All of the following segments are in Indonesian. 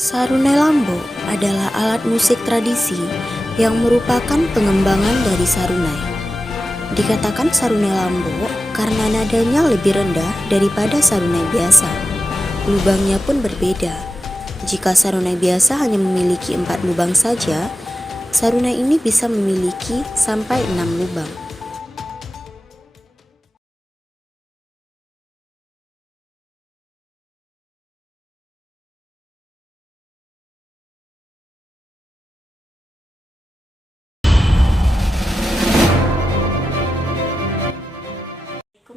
Sarunai Lambo adalah alat musik tradisi yang merupakan pengembangan dari sarunai. Dikatakan sarunai Lambo karena nadanya lebih rendah daripada sarunai biasa. Lubangnya pun berbeda. Jika sarunai biasa hanya memiliki 4 lubang saja, sarunai ini bisa memiliki sampai 6 lubang.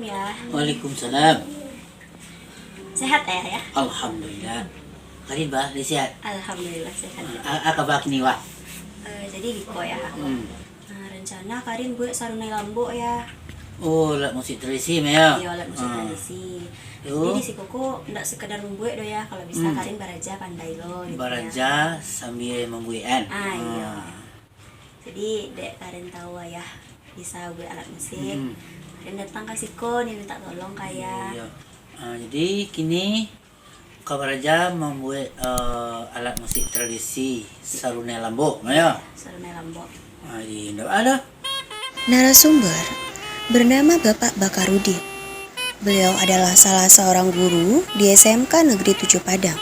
Ya. Waalaikumsalam. Sehat ya? Alhamdulillah. Karin ba? Sehat? Alhamdulillah sehat. Aka ba kini wa? Jadi Diko ya. Rencana Karin buat sarunai Lambo ya. Oh, alat musik tradisi ya. Iya, alat musik tradisi. Yo. Jadi si Koko ndak sekedar membuat do ya, kalau bisa Karin baraja pandai lo gitu Baraja ya. sambil membuikan. Iya. Jadi dek Karin tahu ya bisa buat alat musik. Dan datang ke Siko nih minta tolong kayak. Iya. Jadi kini Kabaraja membuat alat musik tradisi sarunai Lambo, ya. Sarunai Lambo. Di ada. Narasumber bernama Bapak Bakarudin. Beliau adalah salah seorang guru di SMK Negeri 7 Padang.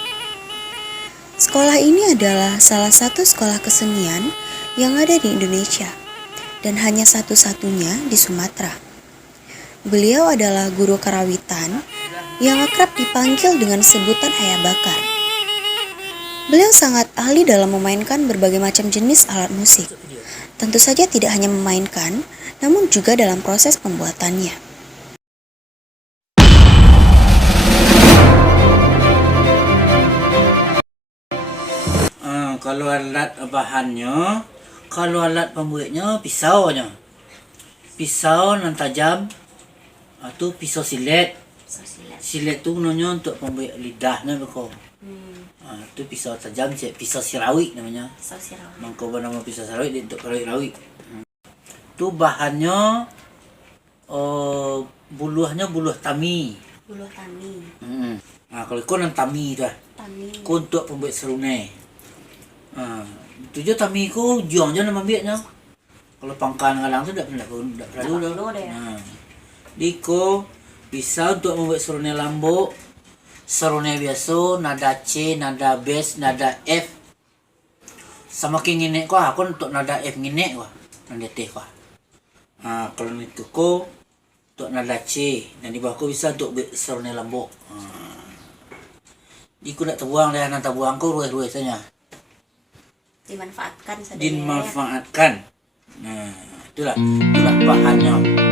Sekolah ini adalah salah satu sekolah kesenian yang ada di Indonesia dan hanya satu-satunya di Sumatera. Beliau adalah guru karawitan yang akrab dipanggil dengan sebutan Ayah Bakar. Beliau sangat ahli dalam memainkan berbagai macam jenis alat musik. Tentu saja tidak hanya memainkan, namun juga dalam proses pembuatannya. Kalau alat bahannya, kalau alat pembuatnya pisaunya. Pisau yang tajam. Itu pisau silet. Silet tu gunanya untuk pembuat lidahnya kau. Itu pisau tajam, pisau sirawik namanya. Pisau sirawik. Mangkau bernama pisau sirawik dia untuk rawik-rawik. Itu bahannya buluhnya buluh tami. Buluh tami. Kalau kau nan tami dah. Tami. Kau untuk pembuat serunai. Itu je tami kau juang je nama biaknya. Kalau pangkalan ngalang tu tak perlu dah. Diko bisa untuk membuat sarunai Lambo, sarunai biasa, nada C, nada bass, nada F. Sama kini ko aku untuk nada F ngine ko, nada T ko. Kalau itu ko untuk nada C, dan di bawah ko bisa untuk sarunai Lambo. Diko nak terbuang dah, nak terbuang ko ruai-ruai saja. Dimanfaatkan saja. Dimanfaatkan. Itulah bahannya.